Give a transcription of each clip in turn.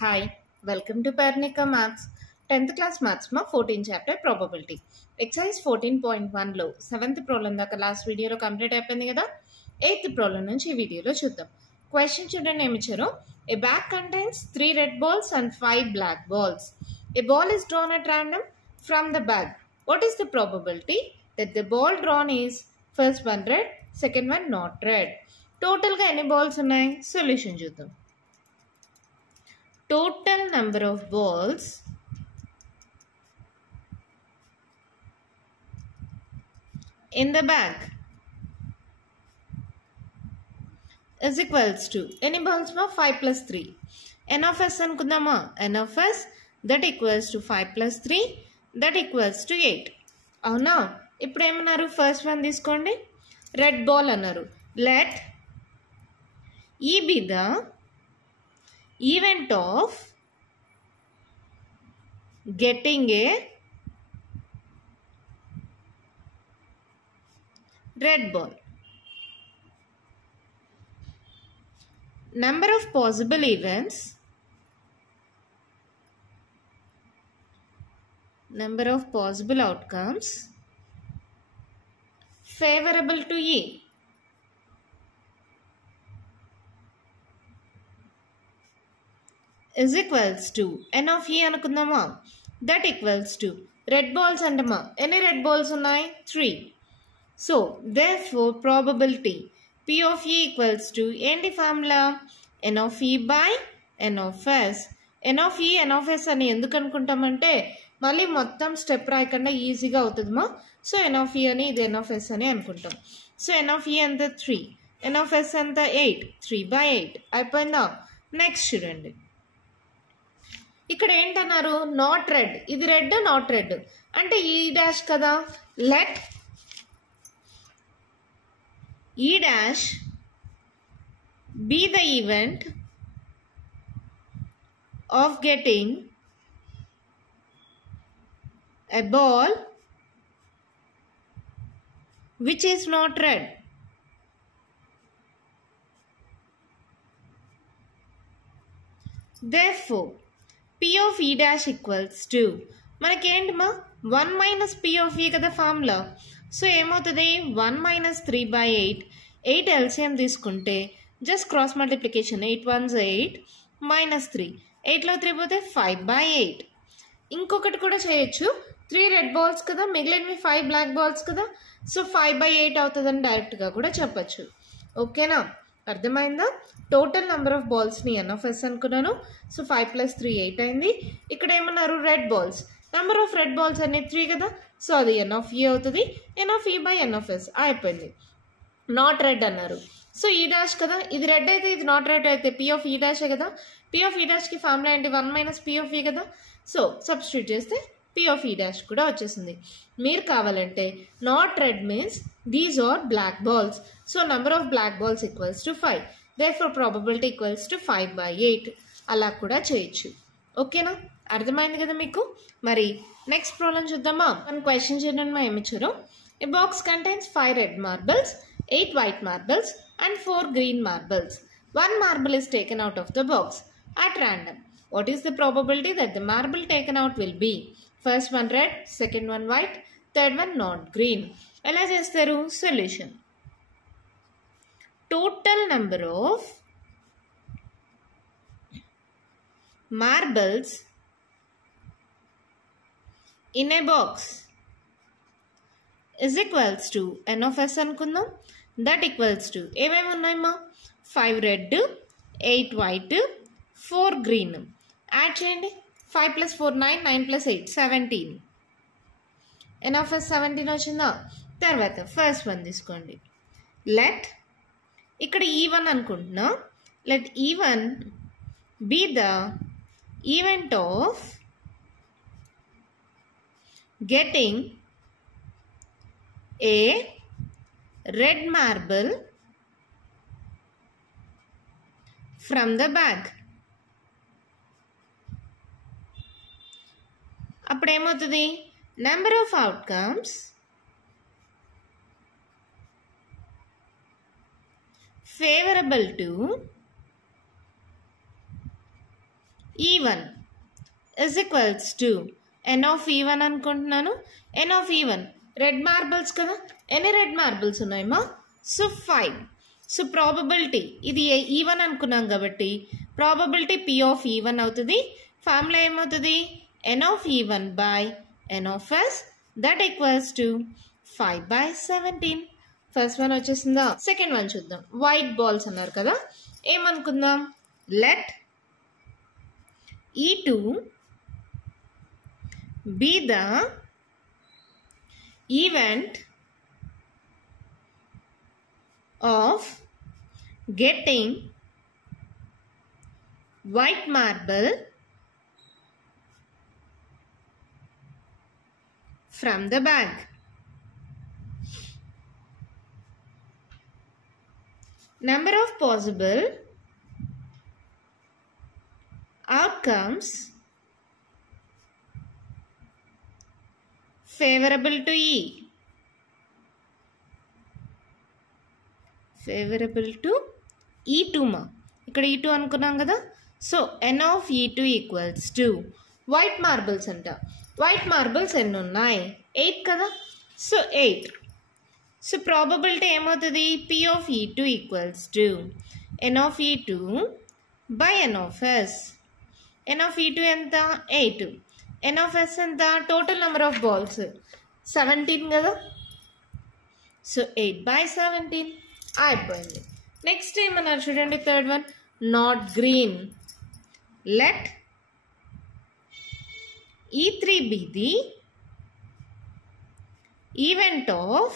Hi, welcome to Pernica Maths. 10th class Maths ma 14 chapter probability. Exercise 14.1 లో 7th problem దాకా last వీడియోలో complete అయిపోయింది కదా. 8th problem నుంచి ఈ వీడియోలో చూద్దాం. క్వశ్చన్ చూడండి ఏమి ఇచ్చారో. A bag contains 3 red balls and 5 black balls. A ball is drawn at random from the bag. What is the probability that the ball drawn is first one red, second one not red? Total గా ఎన్ని balls ఉన్నాయి? Solution చూద్దాం. Total number of balls in the bag is equals to any balls ma 5 plus 3 n of s anukundama n of s that equals to 5 plus 3 that equals to 8 avuna ippudu emanaru first one తీసుకోండి red ball అన్నారు let e be the event of getting a red ball. Number of possible events, number of possible outcomes favorable to E. Is equals to n of E అనుకుందామా that equals to red balls అంటమా ఎన్ని red balls ఉన్నాయి 3 so therefore probability P of E equals to ఏంటి formula n of E by n of S n of E n of S అని ఎందుకు అనుకుంటామంటే మళ్ళీ మొత్తం step రాయకుండా ఈజీగా అవుతుందమ్మా సో n of E అని ఇది n of S అని అనుకుంటాం సో n of E ఎంత 3 n of S ఎంత 8 3 by 8 అయిపోయిందా నెక్స్ట్ చూడండి ఇక్కడ ఏంటన్నారు నాట్ రెడ్ ఇది రెడ్ నాట్ రెడ్ అంటే ఈ డాష్ కదా లెట్ ఈ dash be the event of getting a ball which is not red therefore P of E dash equals to మనకేంటి మా 1 minus P of E కదా ఫార్ములా సో ఏమవుతుంది 1 minus 3 by 8 8 LCM తీసుకుంటే just cross multiplication 8 1s 8 minus 3 8లో 3 పోతే 5 by 8 ఇంకొకటి కూడా చేయొచ్చు 3 red balls కదా మిగిలినవి 5 బ్లాక్ బాల్స్ కదా సో 5 by 8 అవుతుందని డైరెక్ట్గా కూడా చెప్పచ్చు ఓకేనా అర్థమైందా టోటల్ నెంబర్ ఆఫ్ బాల్స్ని ఎన్ ఆఫ్ ఎస్ అనుకున్నాను సో 5 plus 3 8 అయింది ఇక్కడ ఏమన్నారు red balls number of red balls అన్ని 3 కదా సో అది ఎన్ ఆఫ్ ఈ అవుతుంది n of E by n of S అయిపోయింది నాట్ రెడ్ అన్నారు సో ఈ డాష్ కదా ఇది రెడ్ అయితే ఇది నాట్ రెడ్ అయితే పీ ఆఫ్ ఈ డాషే కదా పీ ఆఫ్ ఈ డాష్కి ఫార్ములా ఏంటి 1 minus పీ ఆఫ్ ఈ కదా సో సబ్స్టిట్యూట్ చేస్తే పీ ఆఫ్ ఈ డాష్ కూడా వచ్చేసింది మీరు కావాలంటే not red means these are black balls so number of black balls equals to 5 therefore probability equals to 5 by 8 అలా కూడా చేయొచ్చు ఓకేనా అర్థమైంది కదా మీకు మరి నెక్స్ట్ ప్రాబ్లం చూద్దామా మన క్వశ్చన్ చూడండి మా ఏమిచ్చారు ఏ box contains 5 red marbles 8 white marbles and 4 green marbles one marble is taken out of the box at random what is the probability that the marble taken out will be first one red second one white third one not green ఎలా చేస్తారు solution total number of marbles in a box is equals to n of s అనుకుందాం that equals to ఏమేమి ఉన్నాయమ్మా 5 red 8 white 4 green add చేయండి 5 plus 4 9 9 plus 8 17 n of s 17 వచ్చిందా తర్వాత first one తీసుకోండి let ఇక్కడ E1 అనుకుంటున్నా let E1 be the event of getting a red marble from the bag అప్పుడు ఏమవుతుంది number of outcomes favorable to E1 is equals to n of E1 అనుకుంటున్నాను. n of E1 red marbles కదా, ఎన్ని red marbles ఉన్నాయమ్మా? So 5. So probability ఇది E1 అనుకున్నాం కాబట్టి probability P of E1 అవుతుంది. ఫార్ములా ఏమవుతుంది? n of E1 by n of S that equals to 5/17. First one వచ్చేసిందా? సెకండ్ వన్ చూద్దాం. వైట్ బాల్స్ అన్నారు కదా, ఏమనుకుందాం? Let E2 be the event of getting white marble from the bag. Number of possible outcomes favorable to E. Favorable to E2 మా. ఇక్కడ E2 అనుకున్నాం కదా. So n of E2 equals to white marbles అంట. White marbles ఎన్ని ఉన్నాయి? 8 కదా. So 8. So probability ఏమవుతుంది? P of E2 equals to n of E2 by n of S. n of E2 ఎంత? 8. n of S ఎంత? Total number of balls 17 కదా. So 8/17 అయిపోయింది. Next ఏమన్నారు చూడండి, third one. Not green. Let E3 be the event of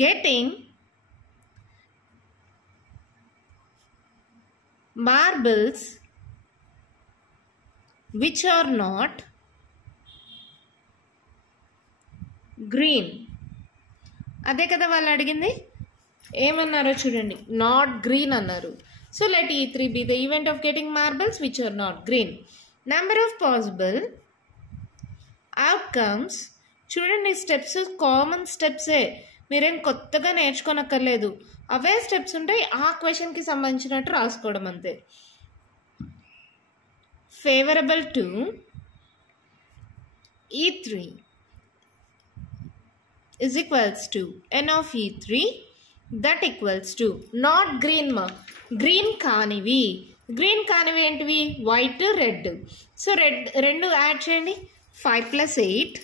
getting marbles which are not green. అదే కదా వాళ్ళు అడిగింది. ఏమన్నారో చూడండి, నాట్ గ్రీన్ అన్నారు. So let E3 be the event of getting marbles which are not green. Number of possible outcomes. చూడండి, steps common స్టెప్సే, మీరేం కొత్తగా నేర్చుకోనక్కర్లేదు. అవే స్టెప్స్ ఉంటాయి, ఆ క్వశ్చన్కి సంబంధించినట్టు రాసుకోవడం అంతే. Favourable to E3 is equals to n of E3 that equals to not green ma. Green కానివి. Green కానివి ఏంటివి? White, red. సో రెడ్ రెండు యాడ్ చేయండి. 5 + 8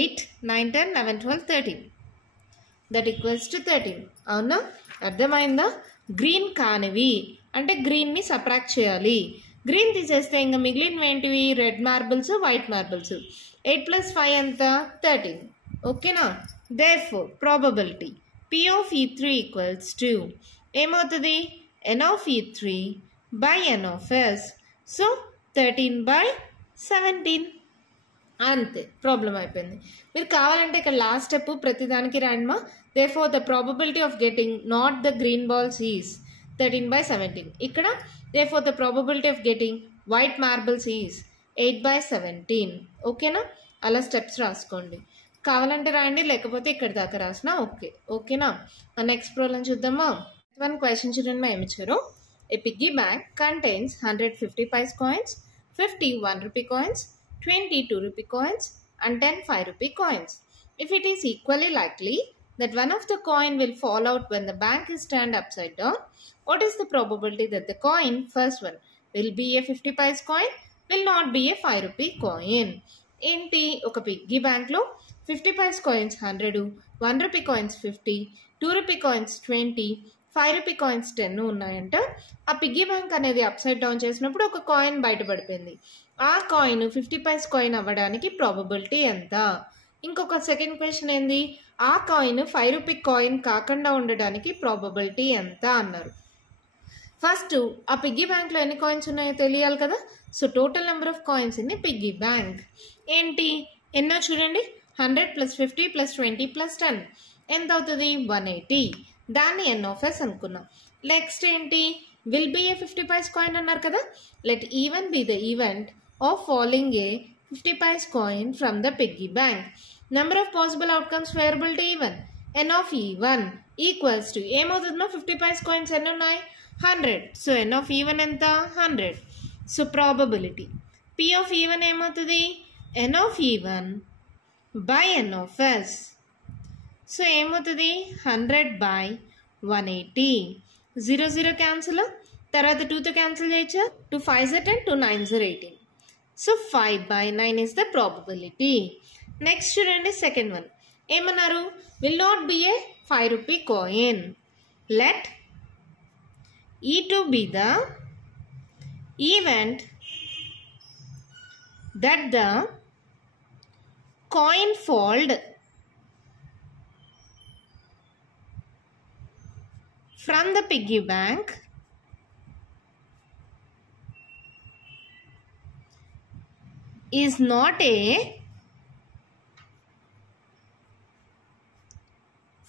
8 9 10 11 12 13 దట్ ఈక్వల్స్ టు 13. అవునా? అర్థమైందా? గ్రీన్ కానివి అంటే గ్రీన్ని సబ్ట్రాక్ట్ చేయాలి. గ్రీన్ తీసేస్తే ఇంకా మిగిలినవి ఏంటివి? Red marbles, white marbles. 8 + 5 ఎంత? 13. ఓకేనా? Therefore probability P of E3 equals to ఏమవుతుంది? n of E3 by n of S. So 13/17. అంతే, ప్రాబ్లం అయిపోయింది. మీరు కావాలంటే ఇక్కడ లాస్ట్ స్టెప్ ప్రతిదానికి రాండిమా. Therefore the probability of getting not the green balls is 13/17. ఇక్కడ therefore the probability of getting white marbles is 8/17. ఓకేనా? అలా స్టెప్స్ రాసుకోండి. కావాలంటే రాయండి, లేకపోతే ఇక్కడ దాకా రాసినా ఓకే. ఓకేనా? నెక్స్ట్ ప్రాబ్లం చూద్దామా. వన్ క్వశ్చన్ చూడండి, ఏమి ఇచ్చారు? A piggy bank contains 150 paise coins, 50 1 rupee coins, 20 2 rupee coins and 10 5 rupee coins. If it is equally likely that one of the coin will fall out when the bank is turned upside down, what is the probability that the coin, first one, will be a 50 paise coin, will not be a 5 rupee coin? ఏంటి? ఒక piggy బ్యాంక్లో 50 paise coins 100, 1 rupee coins 50, 2 rupee coins 20, 5 rupee coins 10 ఉన్నాయంట. ఆ piggy bank అనేది upside down చేసినప్పుడు ఒక coin బయటపడిపోయింది. ఆ coin 50 paise coin అవ్వడానికి ప్రాబబిలిటీ ఎంత? ఇంకొక సెకండ్ క్వశ్చన్ ఏంది? ఆ కాయిన్ 5 rupee కాయిన్ కాకుండా ఉండడానికి ప్రాబబిలిటీ ఎంత అన్నారు. ఫస్ట్ ఆ పిగ్గీ బ్యాంక్లో ఎన్ని కాయిన్స్ ఉన్నాయో తెలియాలి కదా. So total number of coins in piggy bank ఏంటి? ఎన్నో చూడండి. 100 + 50 + 20 + 10 ఎంత అవుతుంది? 180. దాన్ని n of s అనుకున్నాం. నెక్స్ట్ ఏంటి? Will be A 50 paise coin అన్నారు కదా. Let even be the event of falling A 50 paise coin from the piggy bank. Number of possible outcomes favourable to even n of e1 equals to ఏమవుతుందో 50 vice coins ఎన్ని ఉన్నాయి 100. So n of even ఎంత 100. So probability p of even ఏమవుతుంది n of even by n of s. So ఏమవుతుంది 100 by 180. 0 0 cancel, తర్వాత 2తో cancel చేయొచ్చా 2 5s are 10, 2 9s are 18. So 5 by 9 is the probability. Next చూడండి second one ఏమన్నారు will not be a 5 rupee coin. Let E2 be the event that the coin fold from the piggy bank is not a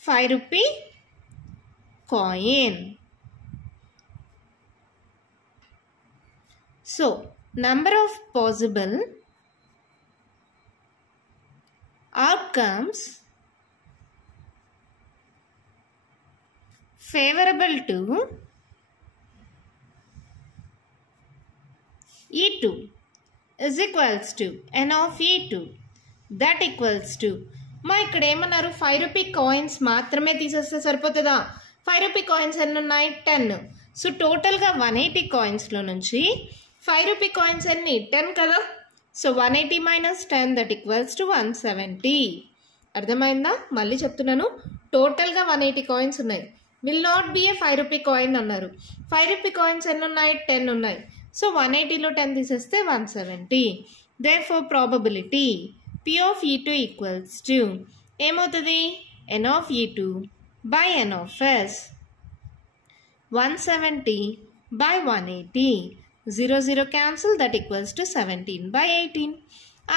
5 rupee coin. So, number of possible outcomes favorable to E2 is equals to n of E2 that equals to మా ఇక్కడ ఏమన్నారు 5 rupee coins మాత్రమే తీసేస్తే సరిపోతుందా 5 rupee coins ఎన్ని ఉన్నాయి 10. So టోటల్గా 180 కాయిన్స్లో నుంచి 5 రూపీ కాయిన్స్ ఎన్ని 10 కదా. So 180 minus 10 that equals to 170. అర్థమైందా మళ్ళీ చెప్తున్నాను టోటల్గా 180 కాయిన్స్ ఉన్నాయి will not be a 5 rupee coin అన్నారు 5 rupee కాయిన్స్ ఎన్ని ఉన్నాయి 10 ఉన్నాయి. సో 180లో 10 తీసేస్తే 170. therefore probability P of E2 equals to ఏమవుతుంది n of E2 by n of S. 170 by 180. 0 0 cancel that equals to 17 by 18.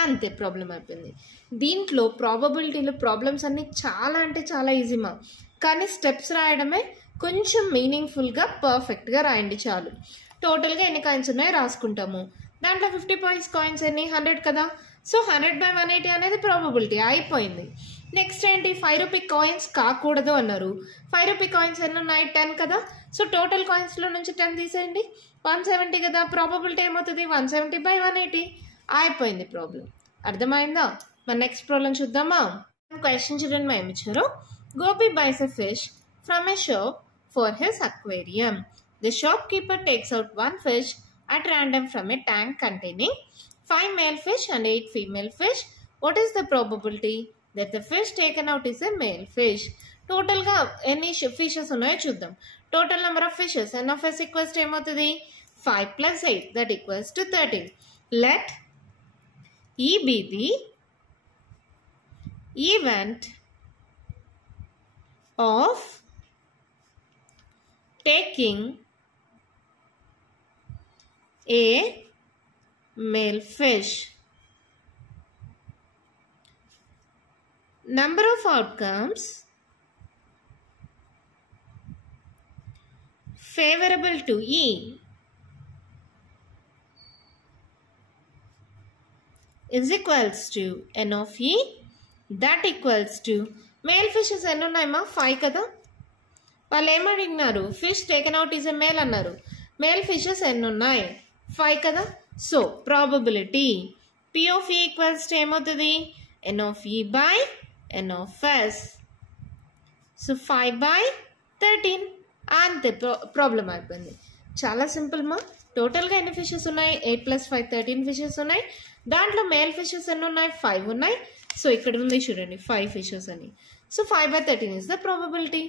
అంతే ప్రాబ్లం అయిపోయింది. దీంట్లో ప్రాబబిలిటీలో ప్రాబ్లమ్స్ అన్నీ చాలా అంటే చాలా ఈజీ మా, కానీ స్టెప్స్ రాయడమే కొంచెం మీనింగ్ఫుల్గా పర్ఫెక్ట్గా రాయండి చాలు. టోటల్గా ఎన్ని కాయిన్స్ ఉన్నాయో రాసుకుంటాము. దాంట్లో 50 పాయింట్స్ కాయిన్స్ ఎన్ని 100 కదా. సో 100 by 180 అనేది ప్రాబబిలిటీ అయిపోయింది. నెక్స్ట్ ఏంటి 5 రూపీ కాయిన్స్ కాకూడదు అన్నారు 5 రూపీ కాయిన్స్ ఎన్ని ఉన్నాయి 10 కదా. సో టోటల్ కాయిన్స్లో నుంచి 10 తీసేయండి 170 కదా. ప్రాబబిలిటీ ఏమవుతుంది 170 by 180 అయిపోయింది ప్రాబ్లం. అర్థమైందా. మన నెక్స్ట్ ప్రాబ్లం చూద్దామా. క్వశ్చన్ చూడండి మా ఏమి ఇచ్చారు. Gopi buys a fish from a shop for his aquarium. The shop keeper takes out 1 fish at random from a tank containing 5 male fish and 8 female fish. What is the probability that the fish taken out is a male fish? Total ga any fishes ఉన్నాయో చూద్దాం. Total number of fishes n of s equals to ఏమవుతుంది 5 plus 8 that equals to 13. Let E be the event of taking a male fish. Number of outcomes favorable to E is equals to n of E that equals to male fishes ఎన్ని ఉన్నాయమ్మా 5 కదా. వాళ్ళు ఏమడిగినారు fish taken out is a male అన్నారు. Male fishes ఎన్ని ఉన్నాయి 5 కదా. So probability P of E equals to ఏమవుతుంది n of E by n of S. So 5 by 13 అంతే ప్రాబ్లం అయిపోయింది. చాలా సింపుల్ మా. టోటల్గా ఎన్ని ఫిషెస్ ఉన్నాయి 8 plus 5 13 ఫిషెస్ ఉన్నాయి. దాంట్లో మేల్ ఫిషెస్ ఎన్ని ఉన్నాయి 5 ఉన్నాయి. సో ఇక్కడ ఉంది చూడండి 5 ఫిషెస్ అని. So 5 by 13 is the probability.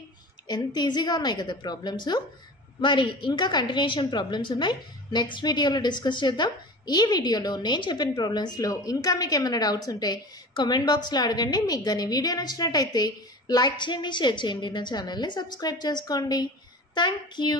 ఎంత ఈజీగా ఉన్నాయి కదా ప్రాబ్లమ్స్. మరి ఇంకా కంటిన్యూషన్ ప్రాబ్లమ్స్ ఉన్నాయి నెక్స్ట్ వీడియోలో డిస్కస్ చేద్దాం. ఈ వీడియోలో నేను చెప్పిన ప్రాబ్లమ్స్లో ఇంకా మీకు ఏమైనా డౌట్స్ ఉంటే కామెంట్ బాక్స్లో అడగండి. మీకు కానీ వీడియో నచ్చినట్టయితే లైక్ చేయండి, షేర్ చేయండి, నా ఛానల్ని సబ్స్క్రైబ్ చేసుకోండి. Thank you.